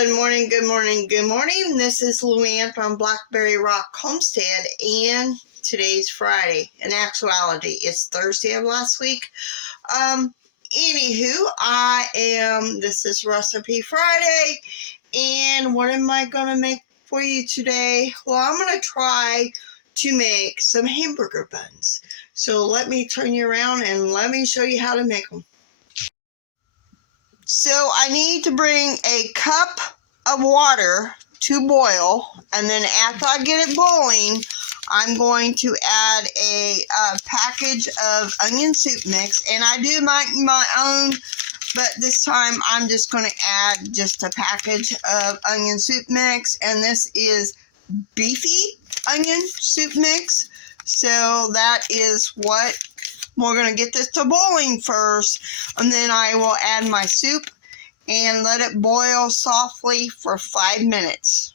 Good morning, good morning, good morning. This is Luann from Blackberryrock Homestead, and today's Friday. In actuality, it's Thursday of last week. Anywho, this is Recipe Friday, and what am I going to make for you today? Well, I'm going to try to make some hamburger buns. So let me turn you around and let me show you how to make them. So I need to bring a cup of water to boil, and then after I get it boiling, I'm going to add a package of onion soup mix, and I do my own, but this time I'm just going to add just a package of onion soup mix, and this is beefy onion soup mix. So that is what we're going to get this to boiling first, and then I will add my soup and let it boil softly for 5 minutes.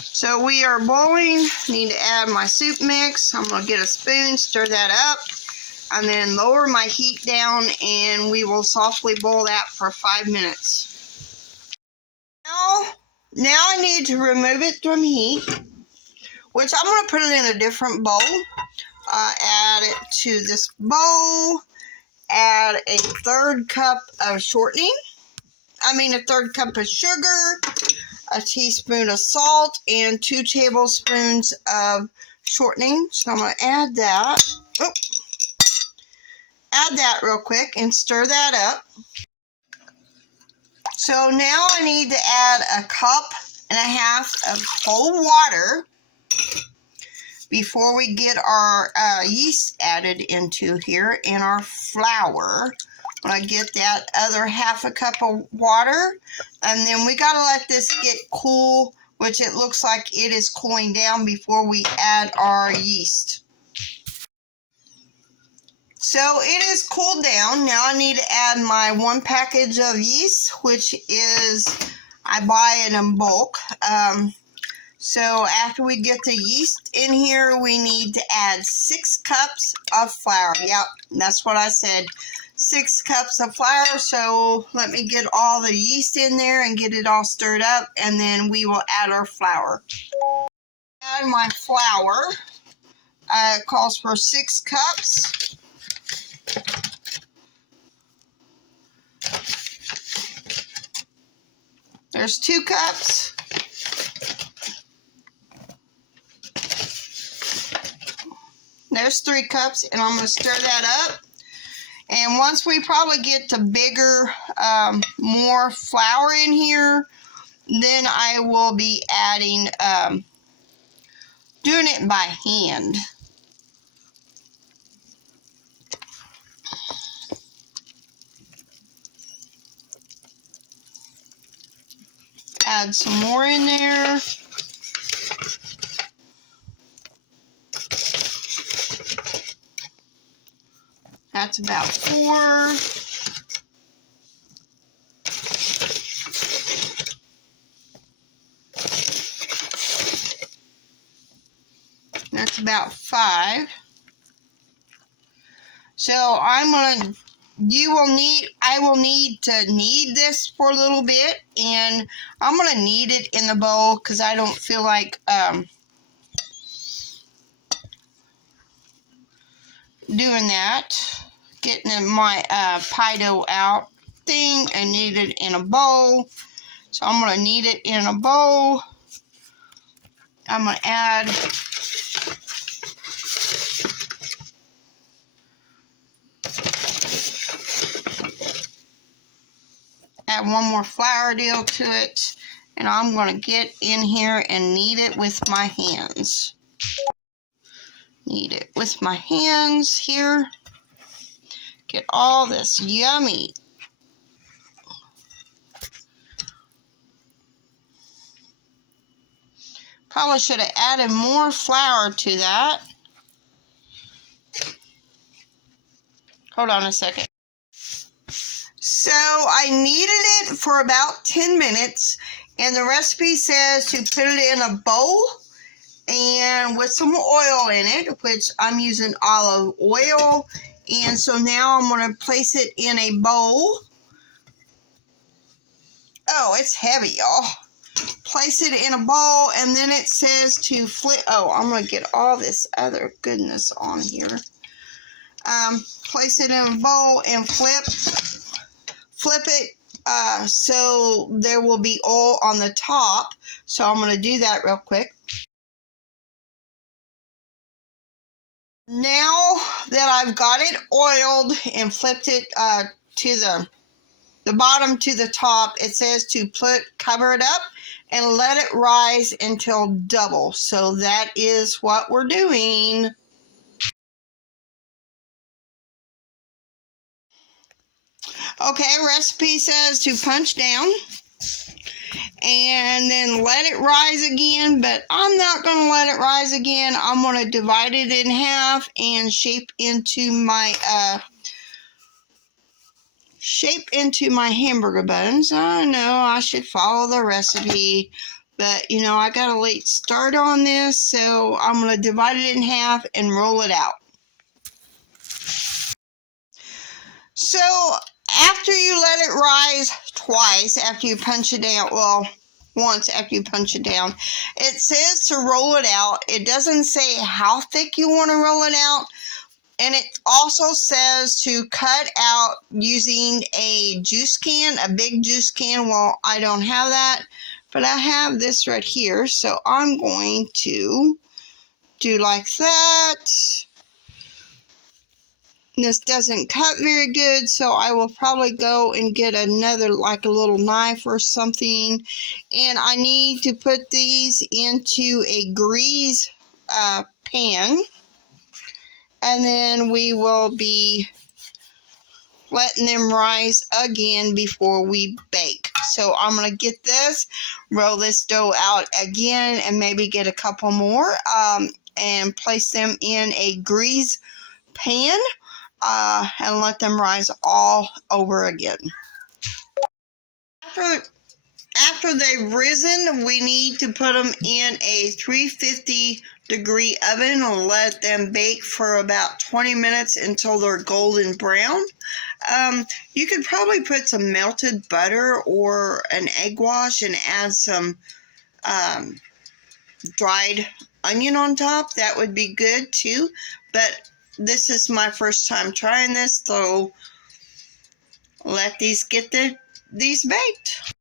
So we are boiling. Need to add my soup mix. I'm going to get a spoon, stir that up, and then lower my heat down, and we will softly boil that for 5 minutes. Now I need to remove it from heat, which I'm going to put it in a different bowl. Add it to this bowl. Add a third cup of shortening. A third cup of sugar, a teaspoon of salt, and 2 tablespoons of shortening. So I'm going to add that. Add that real quick and stir that up. So now I need to add a cup and a half of cold water before we get our yeast added into here and our flour. When I get that other half a cup of water, and then we got to let this get cool, which it looks like it is cooling down before we add our yeast. So it is cooled down. Now I need to add my 1 package of yeast, which is, I buy it in bulk. So after we get the yeast in here, we need to add 6 cups of flour. Yep, that's what I said. 6 cups of flour. So let me get all the yeast in there and get it all stirred up, and then we will add our flour. Add my flour. It calls for 6 cups. There's 2 cups. There's 3 cups, and I'm going to stir that up. And once we probably get to bigger, more flour in here, then I will be adding, doing it by hand. Add some more in there. That's about 4. That's about 5. So I will need to knead this for a little bit, and I'm going to knead it in the bowl because I don't feel like doing that. Getting my pie dough out thing and knead it in a bowl. So I'm going to knead it in a bowl. I'm going to add one more flour deal to it, and I'm going to get in here and knead it with my hands. Knead it with my hands here. Get all this yummy. Probably should have added more flour to that. Hold on a second. So I kneaded it for about 10 minutes, and the recipe says to put it in a bowl and with some oil in it, which I'm using olive oil. And so now I'm going to place it in a bowl Oh, it's heavy, y'all. Place it in a bowl, and then it says to flip. Oh, I'm going to get all this other goodness on here. Place it in a bowl and flip it so there will be oil on the top. So I'm going to do that real quick. Now that I've got it oiled and flipped it to the bottom to the top, it says to cover it up and let it rise until double. So that is what we're doing. Okay, recipe says to punch down and then let it rise again, but I'm not going to let it rise again. I'm going to divide it in half and shape into my hamburger buns. I know I should follow the recipe, but you know, I got a late start on this, so I'm going to divide it in half and roll it out. So after you let it rise twice, after you punch it down, well, once after you punch it down, it says to roll it out. It doesn't say how thick you want to roll it out. And it also says to cut out using a juice can, a big juice can. Well, I don't have that, but I have this right here. So I'm going to do like that. This doesn't cut very good, so I will probably go and get another, like a little knife or something. And I need to put these into a grease pan. And then we will be letting them rise again before we bake. So I'm going to get this, roll this dough out again, and maybe get a couple more and place them in a grease pan and let them rise all over again. After they've risen, we need to put them in a 350-degree oven and let them bake for about 20 minutes until they're golden brown. You could probably put some melted butter or an egg wash and add some dried onion on top. That would be good too. But this is my first time trying this, so let these get these baked.